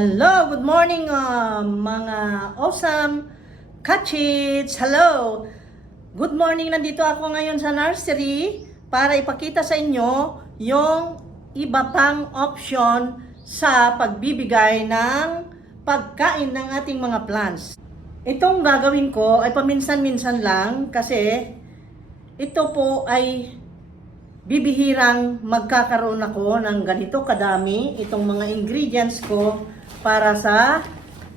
Hello, good morning mga awesome kachits. Hello. Good morning, nandito ako ngayon sa nursery para ipakita sa inyo yung iba pang option sa pagbibigay ng pagkain ng ating mga plants. Itong gagawin ko ay paminsan-minsan lang kasi ito po ay bibihirang magkakaroon ako ng ganito kadami itong mga ingredients ko para sa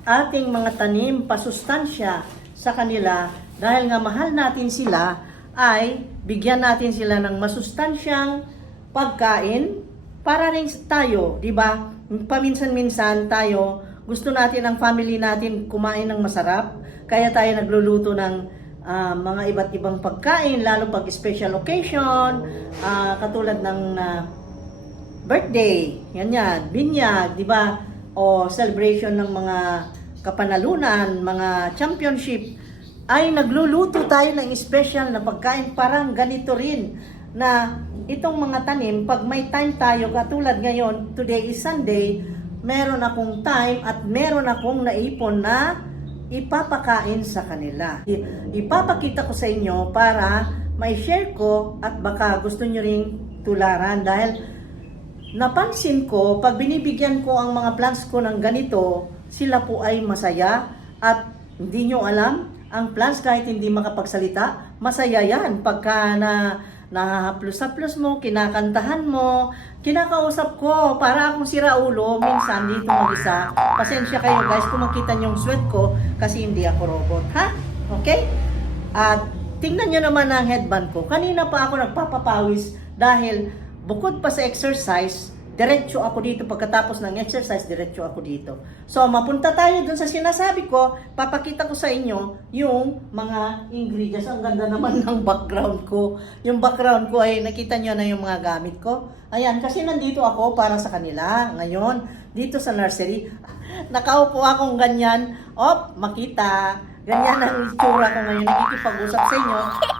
ating mga tanim, pasustansya sa kanila. Dahil nga mahal natin sila, ay bigyan natin sila ng masustansyang pagkain para rin tayo, di ba? Paminsan-minsan tayo, gusto natin ang family natin kumain ng masarap, kaya tayo nagluluto ng mga iba't ibang pagkain, lalo pag special occasion, katulad ng birthday, yan, binyag, di ba? O celebration ng mga kapanalunan, mga championship, ay nagluluto tayo ng special na pagkain. Parang ganito rin na itong mga tanim, pag may time tayo, katulad ngayon, today is Sunday, meron akong time at meron akong naipon na ipapakain sa kanila. Ipapakita ko sa inyo para may share ko at baka gusto nyo ring tularan dahil napansin ko pag binibigyan ko ang mga plants ko ng ganito, sila po ay masaya at hindi nyo alam, ang plants kahit hindi makapagsalita, masaya yan pagka nahahaplos-haplos mo, kinakantahan mo, kinakausap ko, para akong siraulo, minsan dito mag-isa. Pasensya kayo guys kung makita nyo yung sweat ko kasi hindi ako robot, ha? Okay? At tingnan nyo naman ang headband ko. Kanina pa ako nagpapapawis dahil bukod pa sa exercise, diretso ako dito. Pagkatapos ng exercise, diretso ako dito. So, mapunta tayo dun sa sinasabi ko. Papakita ko sa inyo yung mga ingredients. Ang ganda naman ng background ko. Yung background ko ay nakita nyo na yung mga gamit ko. Ayan, kasi nandito ako para sa kanila. Ngayon, dito sa nursery, nakaupo akong ganyan. Makita. Ganyan ang itsura ko ngayon. Nakikipag-usap sa inyo.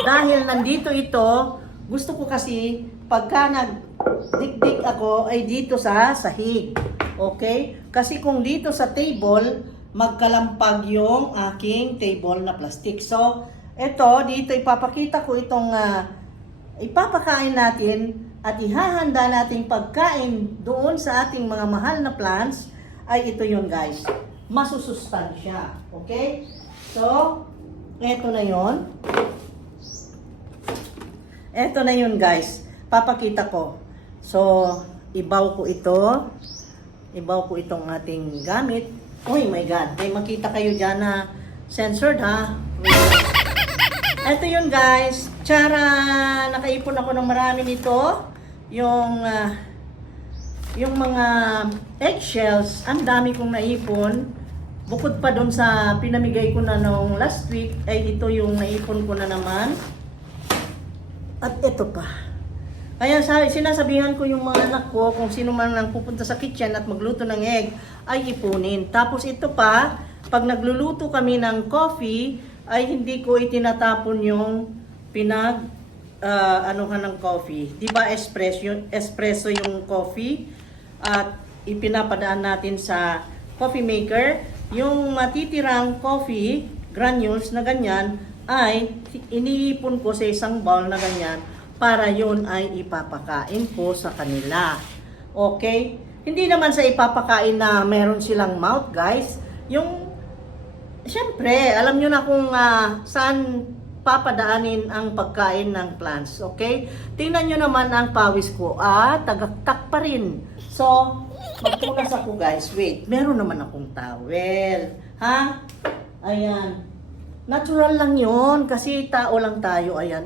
Dahil nandito ito, gusto ko kasi pagka nagdikdik ako ay dito sa sahig. Okay? Kasi kung dito sa table, magkalampag yung aking table na plastic. So, ito, dito ipapakita ko itong ipapakain natin at ihahanda nating pagkain doon sa ating mga mahal na plants ay ito yun guys. Masusustansya. Okay? So, eto na yun. Eto na yun guys, papakita ko. So, ibaw ko ito. Ibaw ko itong ating gamit. Oh my God, may makita kayo dyan na censored ha. Eto yun guys, tsara, nakaipon ako ng marami nito. Yung mga eggshells, ang dami kong naipon. Bukod pa doon sa pinamigay ko na nung last week, ay ito yung naipon ko na naman. At ito pa. Kaya sinasabihan ko yung mga anak ko kung sino man lang pupunta sa kitchen at magluto ng egg ay ipunin. Tapos ito pa, pag nagluluto kami ng coffee ay hindi ko itinatapon yung anuhan ng coffee. 'Di ba espresso yung coffee at ipinapadaan natin sa coffee maker. Yung matitirang coffee granules na ganyan ay iniipon ko sa isang bowl na ganyan para yun ay ipapakain ko sa kanila. Okay? Hindi naman sa ipapakain na meron silang mouth, guys. Yung, syempre, alam nyo na kung saan papadaanin ang pagkain ng plants. Okay? Tingnan nyo naman ang pawis ko. Tagaktak pa rin. So, magpunas ako, guys. Wait, meron naman akong towel. Ha? Ayan. Natural lang yun kasi tao lang tayo. Ayan,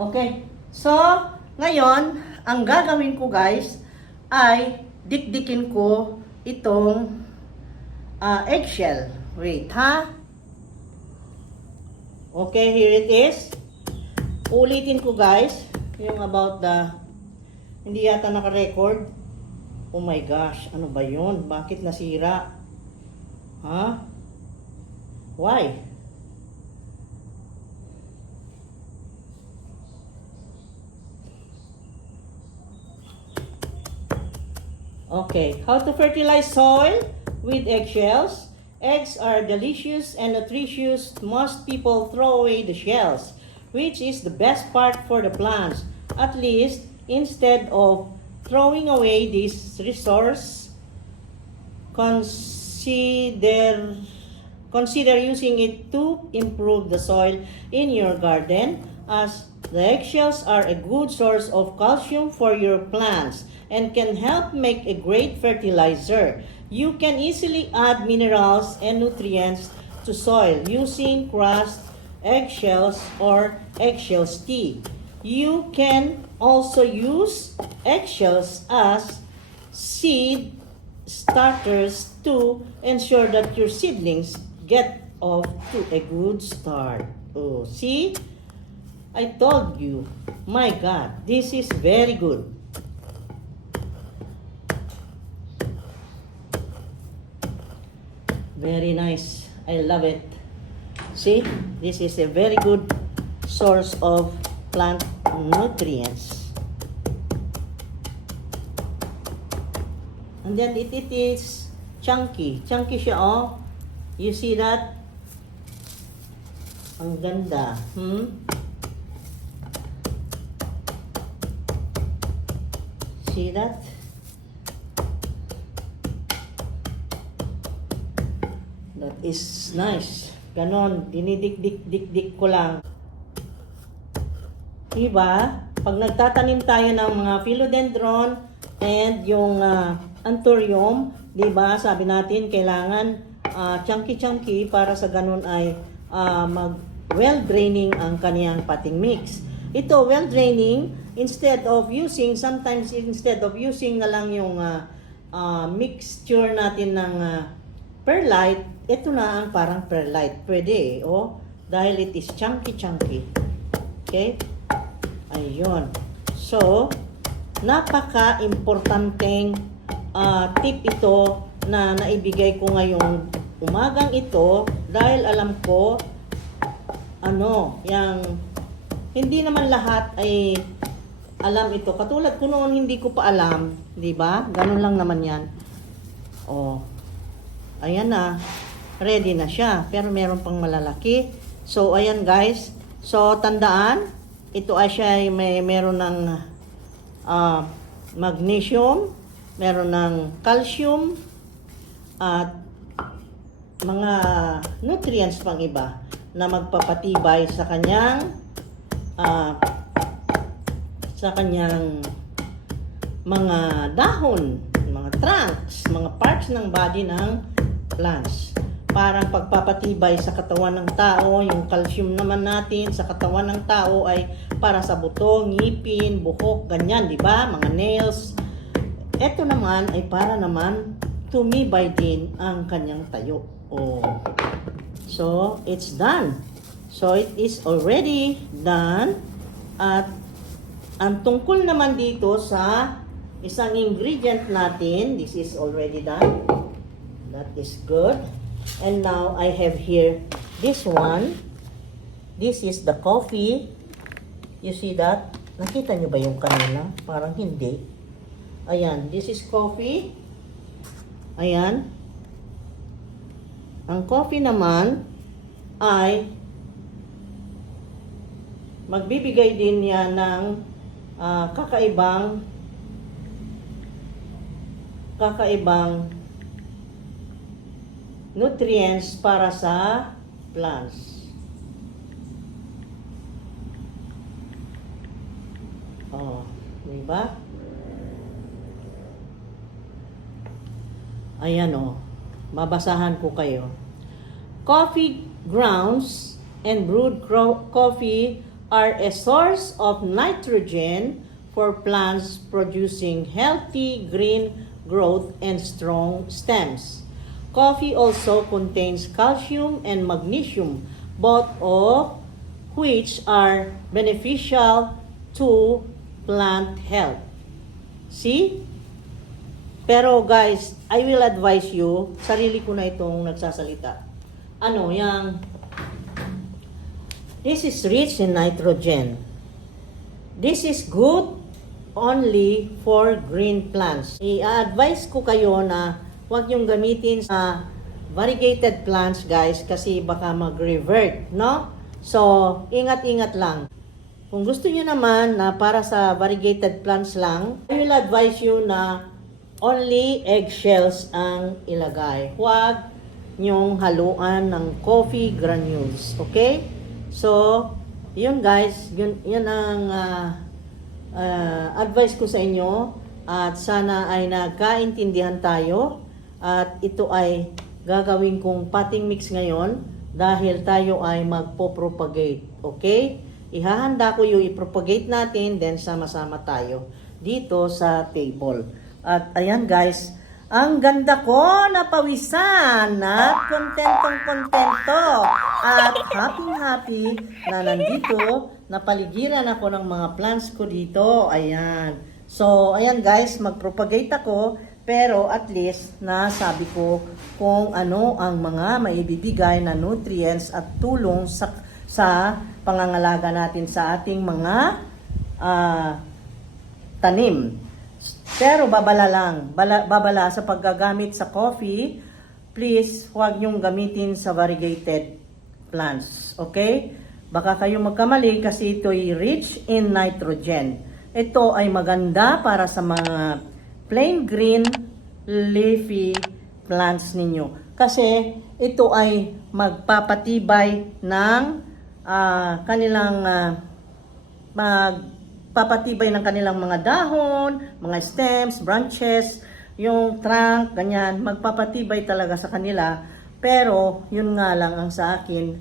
Okay. So, ngayon, ang gagawin ko guys ay dikdikin ko itong eggshell. Wait, ha? Okay, here it is. Ulitin ko guys yung about the hindi yata naka-record. Oh my gosh, ano ba yun? Bakit nasira? Ha? Why? Okay, how to fertilize soil with eggshells. Eggs are delicious and nutritious. Most people throw away the shells, which is the best part for the plants. At least, instead of throwing away this resource, consider consider using it to improve the soil in your garden, as the eggshells are a good source of calcium for your plants and can help make a great fertilizer. You can easily add minerals and nutrients to soil using crushed eggshells or eggshells tea. You can also use eggshells as seed starters to ensure that your seedlings get off to a good start. Oh, see? I told you. My God, this is very good. Very nice. I love it. See? This is a very good source of plant nutrients. And then it is chunky. Chunky siya, oh. You see that? Ang ganda. See that? That is nice. Ganon, dinidikdik-dikdik ko lang. Diba? Pag nagtatanim tayo ng mga philodendron and yung anthurium, diba? Sabi natin, kailangan chunky-chunky para sa ganon ay well-draining ang kaniyang potting mix. Ito, well-draining, sometimes instead of using na lang yung mixture natin ng perlite, ito na ang parang perlite. Pwede dahil it is chunky-chunky. Okay? Ayun. So, napaka-importanteng tip ito na naibigay ko ngayong umagang ito dahil alam ko hindi naman lahat ay alam ito. Katulad ko noon hindi ko pa alam, 'di ba? Ganun lang naman 'yan. Ayan na. Ready na siya, pero meron pang malalaki. So ayan guys. So tandaan, ito ay siya meron ng magnesium, meron ng calcium at mga nutrients pang iba na magpapatibay sa kanyang mga dahon, mga trunks, mga parts ng body ng plants. Parang pagpapatibay sa katawan ng tao, yung calcium naman natin sa katawan ng tao ay para sa buto, ngipin, buhok, ganyan, di ba? Mga nails. Ito naman ay para naman tumibay din ang kanyang tayo. So, it's done. So, it is already done. At ang tungkol naman dito sa isang ingredient natin, this is already done. That is good. And now, I have here this one. This is the coffee. You see that? Nakita nyo ba yung kanila? Parang hindi. Ayan, this is coffee. Ayan. Ang coffee naman ay magbibigay din niya ng kakaibang nutrients para sa plants. Diba? Ayan babasahan ko kayo. Coffee grounds and brewed coffee are a source of nitrogen for plants producing healthy green growth and strong stems. Coffee also contains calcium and magnesium, both of which are beneficial to plant health. See? Pero guys, I will advise you, sarili ko na itong nagsasalita. This is rich in nitrogen. This is good only for green plants. I-advise ko kayo na huwag yung gamitin sa variegated plants guys kasi baka mag-revert, no? So, ingat-ingat lang. Kung gusto nyo naman na para sa variegated plants lang, I will advise you na only eggshells ang ilagay. Huwag nyong haluan ng coffee granules. Okay? So, yun guys, yun ang advice ko sa inyo at sana ay nagkaintindihan tayo at ito ay gagawin kong potting mix ngayon dahil tayo ay magpo-propagate. Okay? Ihahanda ko yung i-propagate natin, then sama-sama tayo dito sa table. At ayan guys, ang ganda ko, napawisan at kontentong-kontento at happy-happy na nandito, napaligiran ako ng mga plants ko dito. Ayan. So, ayan guys, mag-propagate ako, pero at least nasabi ko kung ano ang mga maibibigay na nutrients at tulong sa pangangalaga natin sa ating mga tanim. Pero babala lang, babala sa paggagamit sa coffee, please huwag nyong gamitin sa variegated plants. Okay? Baka kayo magkamali kasi ito ay rich in nitrogen. Ito ay maganda para sa mga plain green leafy plants ninyo. Kasi ito ay magpapatibay ng magpapatibay ng kanilang mga dahon, mga stems, branches, yung trunk, ganyan, magpapatibay talaga sa kanila. Pero, yun nga lang ang sa akin,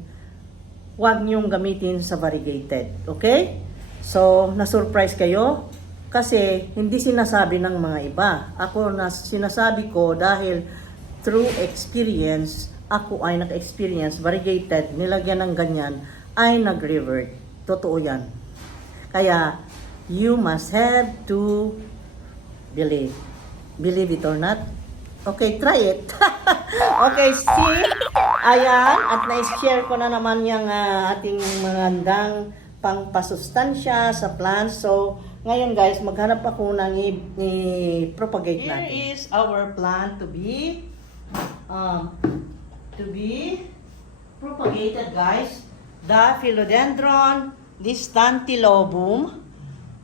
huwag niyong gamitin sa variegated. Okay? So, na-surprise kayo? Kasi, hindi sinasabi ng mga iba. Ako na sinasabi ko dahil through experience, ako ay naka-experience, variegated, nilagyan ng ganyan, ay nag-revert. Totoo yan. Kaya, you must have to believe. Believe it or not. Okay, try it. Okay, see? Ayan, at na-share ko na naman yung ating magandang pangpasustansya sa plants. So, ngayon guys, maghanap ako ng i-propagate natin. Here is our plant to be propagated guys. The Philodendron Distantilobum.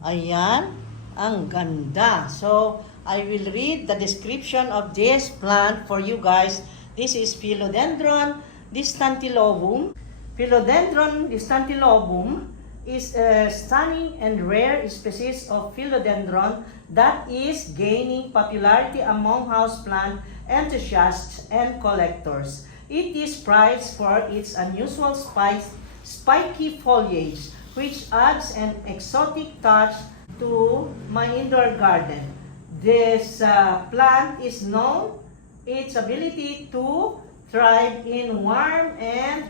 Ayan, ang ganda. So, I will read the description of this plant for you guys. This is Philodendron Distantilobum. Philodendron Distantilobum is a stunning and rare species of philodendron that is gaining popularity among houseplant enthusiasts and collectors. It is prized for its unusual spiky foliage, which adds an exotic touch to my indoor garden. This plant is known its ability to thrive in warm and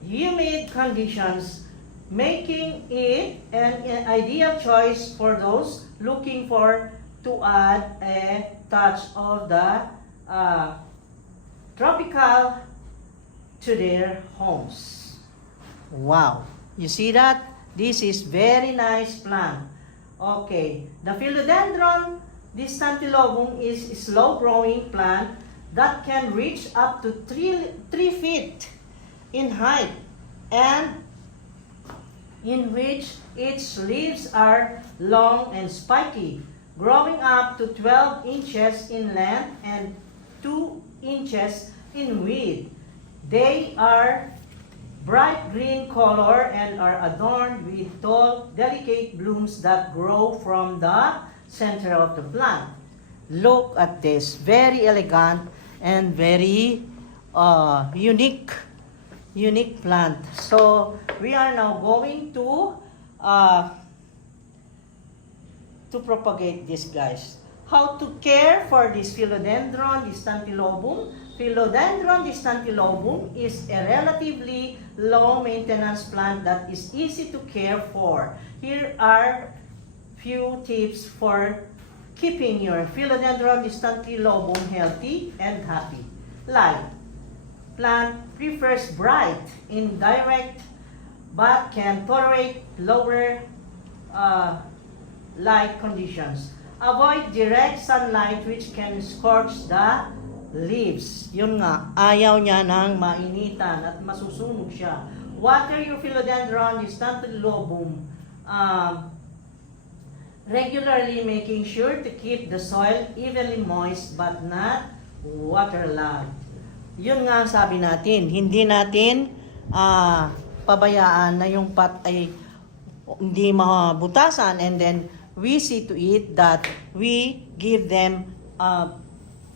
humid conditions, making it an ideal choice for those looking to add a touch of the tropical to their homes. Wow! You see that? This is very nice plant. Okay, the Philodendron Distantilobum is a slow-growing plant that can reach up to 3 feet in height and in which its leaves are long and spiky, growing up to 12 inches in length and 2 inches in width. They are bright green color and are adorned with tall, delicate blooms that grow from the center of the plant. Look at this, very elegant and very unique plant. So we are now going to propagate this guys. How to care for this Philodendron Distantilobum? Philodendron Distantilobum is a relatively low-maintenance plant that is easy to care for. Here are few tips for keeping your Philodendron Distantilobum healthy and happy. Light. Plant prefers bright, indirect, but can tolerate lower light conditions. Avoid direct sunlight which can scorch the leaves. Yun nga, ayaw niya ng mainitan at masusunog siya. Water your philodendron Distantilobum regularly, making sure to keep the soil evenly moist but not waterlogged. Yun nga sabi natin, hindi natin pabayaan na yung pot ay hindi mabutasan, and then we see to it that we give them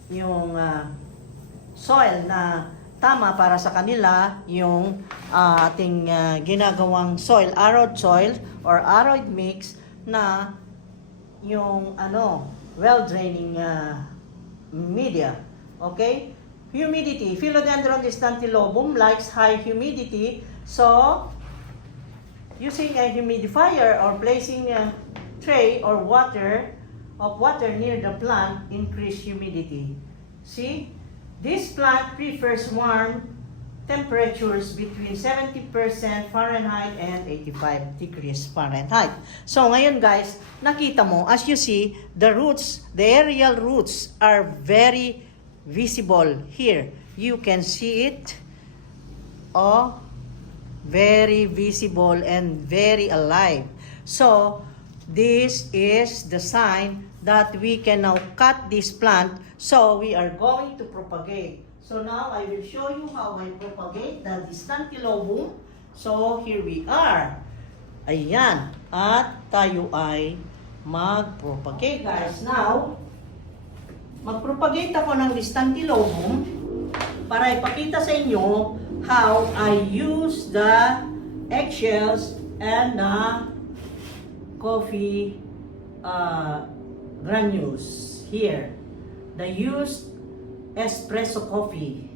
yung soil na tama para sa kanila, yung ating ginagawang soil, arid soil or arid mix na yung well-draining media. Okay? Humidity. Philodendron Distantilobum likes high humidity, so using a humidifier or placing a tray or water near the plant increase humidity. See? This plant prefers warm temperatures between 70% Fahrenheit and 85 degrees Fahrenheit. So ngayon guys, nakita mo, as you see, the roots, the aerial roots are very visible here. You can see it. Oh, very visible and very alive. So this is the sign that we can now cut this plant, so we are going to propagate. So now I will show you how I propagate the Distantilobum. So here we are. Ayan. At tayo ay mag-propagate. Guys, now, mag-propagate ako ng Distantilobum para ipakita sa inyo how I use the eggshells and the coffee granules here. The used espresso coffee.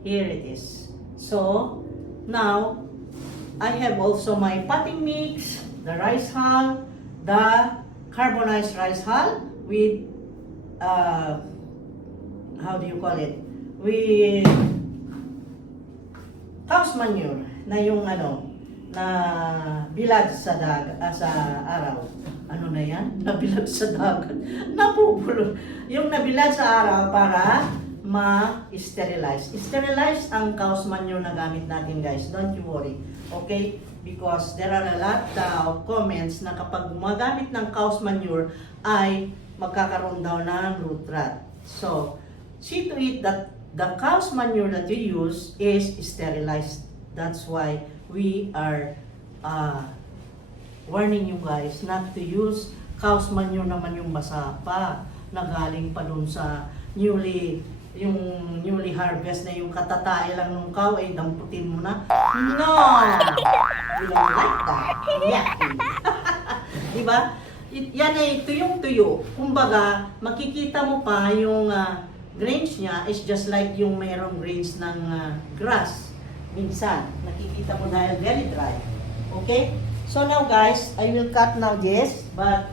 Here it is. So, now, I have also my potting mix, the rice hull, the carbonized rice hull with, how do you call it? With cow's manure na yung na bilad sa sa araw. Ano na yan? Nabilad sa dagat. Napupulot. Yung nabilad sa araw para ma-sterilize. Sterilize ang cow's manure na gamit natin, guys. Don't you worry. Okay? Because there are a lot of comments na kapag gumagamit ng cow's manure ay magkakaroon daw ng root rot. So, see to it that the cow's manure that you use is sterilized. That's why we are warning you guys not to use cow's manure naman yung basa pa na galing pa dun sa newly harvest na yung katatae lang ng cow ay damputin mo na. No! We don't like that. Yucky. Diba? Yan ay tuyong-tuyo. Kumbaga, makikita mo pa yung grains niya is just like yung mayroong grains ng grass. Minsan, nakikita mo dahil very dry. Okay? So now guys, I will cut now this, but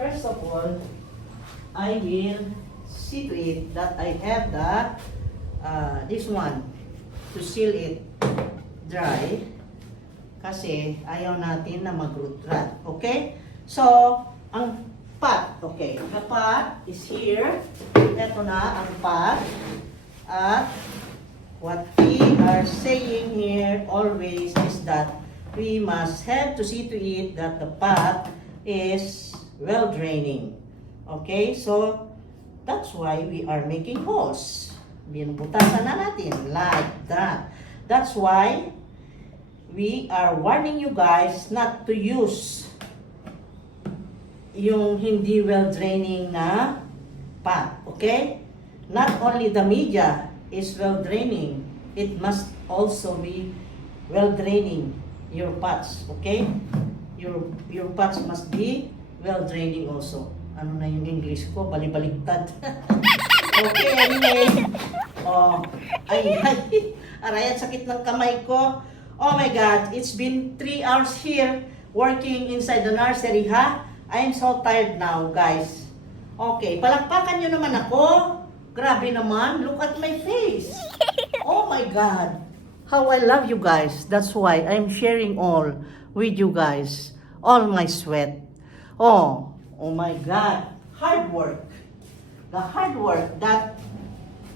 first of all, I will see to it that I have the this one to seal it dry kasi ayaw natin na mag-root rot. Okay? So, ang pot, okay, the pot is here. Ito na ang pot. At what we are saying here always is that we must have to see to it that the pot is well draining. Okay, so that's why we are making holes. Binubutasan na natin like that. That's why we are warning you guys not to use yung hindi well draining na pot. Okay? Not only the media is well draining, it must also be well draining your pots, okay? Your pots must be well draining also. Ano na yung English ko? Balibaligtad. Okay, anyway. Oh, aray, ang sakit ng kamay ko. Oh my God, it's been 3 hours here working inside the nursery, ha? I am so tired now, guys. Okay, palakpakan nyo naman ako. Grabe naman, look at my face. Oh my God. How I love you guys. That's why I'm sharing all with you guys. All my sweat. Oh my God. Hard work. The hard work that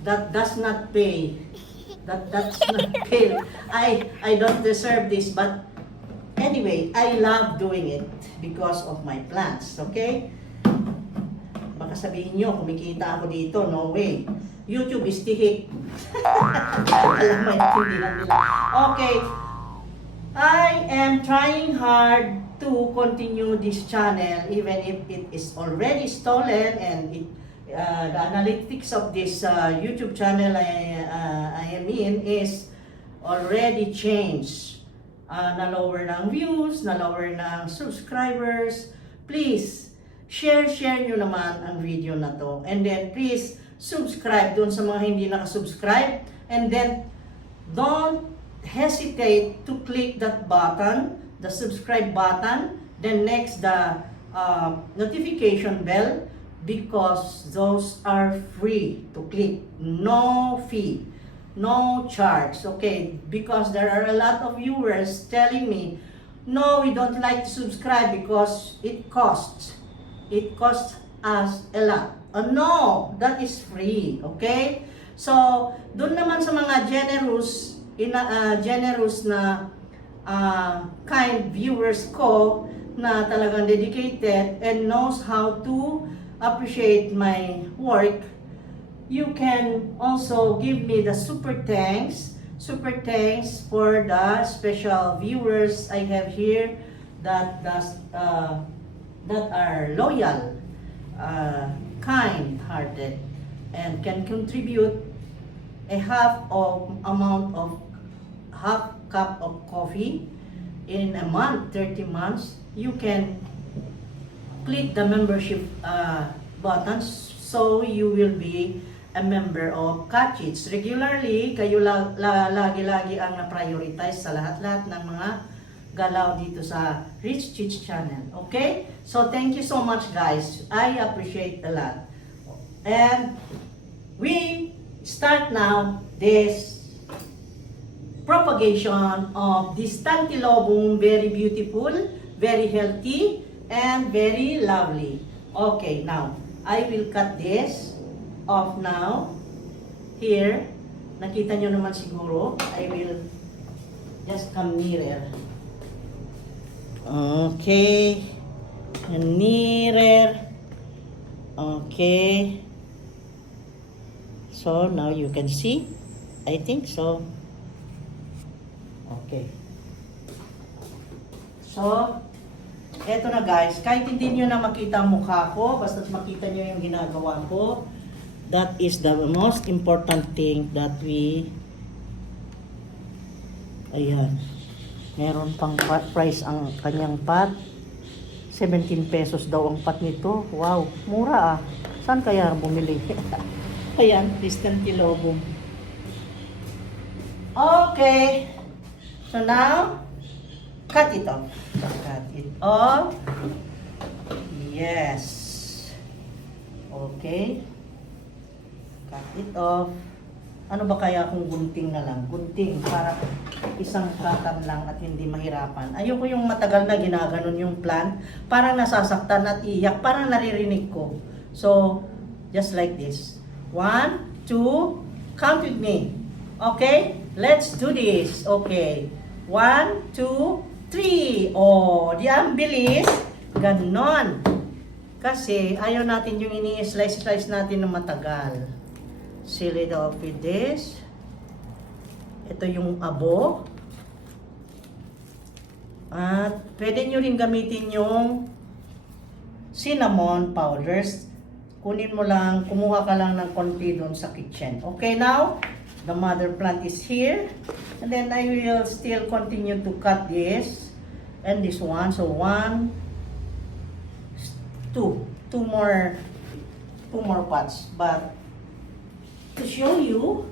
does not pay. That's not pay. I don't deserve this, but anyway, I love doing it because of my plants, okay? Baka sabihin nyo, kumikita ako dito, no way. YouTube is tihik. Alam mo, hindi lang nila. Okay, I am trying hard to continue this channel even if it is already stolen and the analytics of this YouTube channel I am in is already changed. Na-lower ng views, na-lower ng subscribers. Please, share nyo naman ang video na to. And then please, subscribe dun sa mga hindi nakasubscribe. And then, don't hesitate to click that button, the subscribe button. Then next, the notification bell, because those are free to click. No fee, no charge, okay? Because there are a lot of viewers telling me, no, we don't like to subscribe because it costs. It costs us a lot. No, that is free, okay? So, doon naman sa mga generous na kind viewers ko na talagang dedicated and knows how to appreciate my work, you can also give me the super thanks for the special viewers I have here that are loyal, kind-hearted, and can contribute a half cup of coffee in a month, 30 months. You can click the membership buttons so you will be a member of Kachits. Regularly, kayo lagi-lagi ang na-prioritize sa lahat-lahat ng mga galaw dito sa Rich Chich channel. Okay? So, thank you so much, guys. I appreciate a lot. And we start now this propagation of this Tantilobum. Very beautiful, very healthy, and very lovely. Okay, now, I will cut this off now. Here, nakita nyo naman siguro, I will just come nearer. Okay, nearer. Okay, so now you can see, I think so. Okay, so eto na guys, kahit hindi nyo na makita ang mukha ko, basta makita nyo yung ginagawa ko, that is the most important thing that we, ayan, meron pang price ang kanyang pot. 17 pesos daw ang pot nito. Wow, mura ah. Saan kaya bumili? Ayan, distant Tantilobum. Okay. So now, cut it off. Cut it off. Yes. Okay. Cut it off. Ano ba kaya kung gunting na lang? Gunting para isang katan lang at hindi mahirapan. Ayoko yung matagal na ginaganon yung plant. Parang nasasaktan at iyak. Parang naririnig ko. So, just like this. 1, 2, count with me. Okay? Let's do this. Okay. 1, 2, 3. Oh, di ang bilis. Ganon. Kasi ayaw natin yung ini-slice natin ng matagal. Seal it off with this. Ito yung abo. At pwede nyo rin gamitin yung cinnamon powders. Kunin mo lang, kumuha ka lang ng konti doon sa kitchen. Okay, now, the mother plant is here. And then I will still continue to cut this. And this one. So 1, 2. Two more pots. But to show you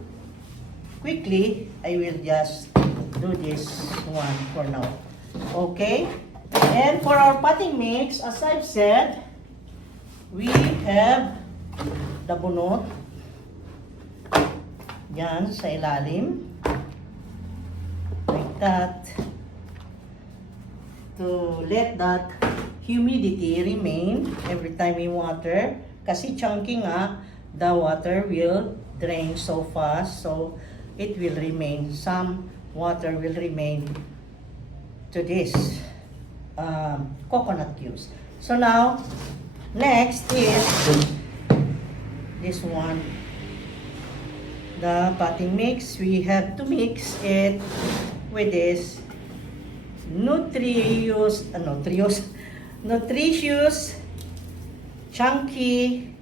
quickly, I will just do this one for now. Okay? And for our potting mix, as I've said, we have the bunot. Yan, sa ilalim. Like that. To let that humidity remain every time we water. Kasi chunky nga, the water will drain so fast, so it will remain. Some water will remain to this coconut juice. So now, next is this one. The potting mix, we have to mix it with this nutritious chunky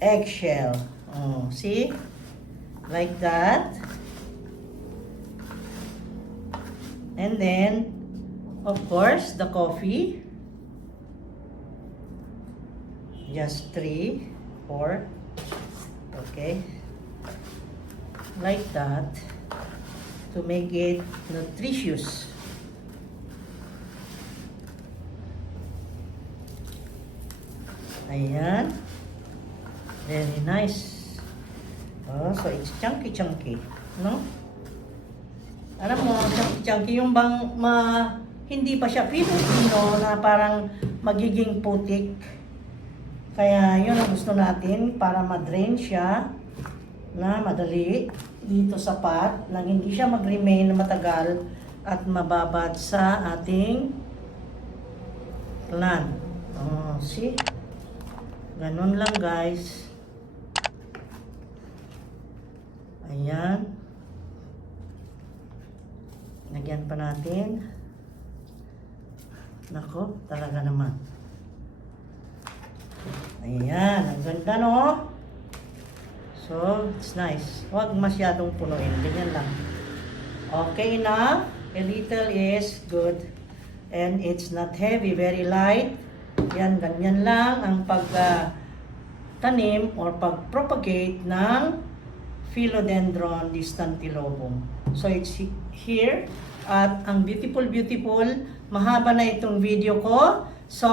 eggshell. Oh, see? Like that. And then, of course, the coffee. Just 3, 4. Okay. Like that. To make it nutritious. Ayan. Very nice. Oh, so it's chunky, no? Alam mo, chunky yung bang hindi pa siya Filipino na parang magiging putik. Kaya yun ang gusto natin para ma-drain siya na madali dito sa pot nang hindi siya mag-remain na matagal at mababad sa ating plant. Oh, see? Ganun lang, guys. Ayan. Lagyan pa natin. Nako, talaga naman. Ayan, ang ganda, no? So, it's nice. Huwag masyadong punuin. Ganyan lang. Okay na. A little is good. And it's not heavy, very light. Yan, ganyan lang ang pagtanim or pag-propagate ng Philodendron distantilobum. So, it's here. At ang beautiful, mahaba na itong video ko. So,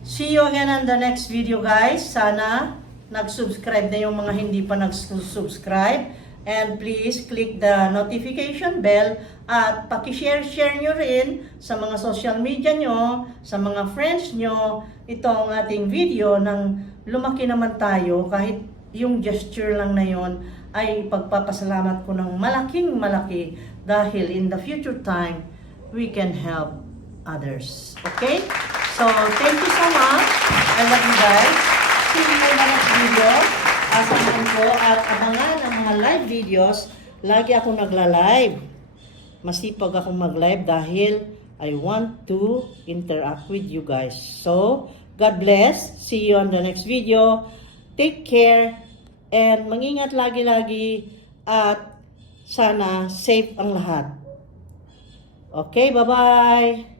see you again on the next video, guys. Sana nag-subscribe na yung mga hindi pa nag-subscribe. And please click the notification bell at pakishare nyo rin sa mga social media nyo, sa mga friends nyo, itong ating video nang lumaki naman tayo kahit yung gesture lang na yon ay pagpapasalamat ko ng malaki dahil in the future time, we can help others. Okay? So, thank you so much. I love you guys. See you in the next video. Asahan ko at abangan ang mga live videos. Lagi ako nagla-live. Masipag akong mag-live dahil I want to interact with you guys. So, God bless. See you on the next video. Take care. And mag-ingat lagi-lagi. At sana safe ang lahat. Okay, bye-bye.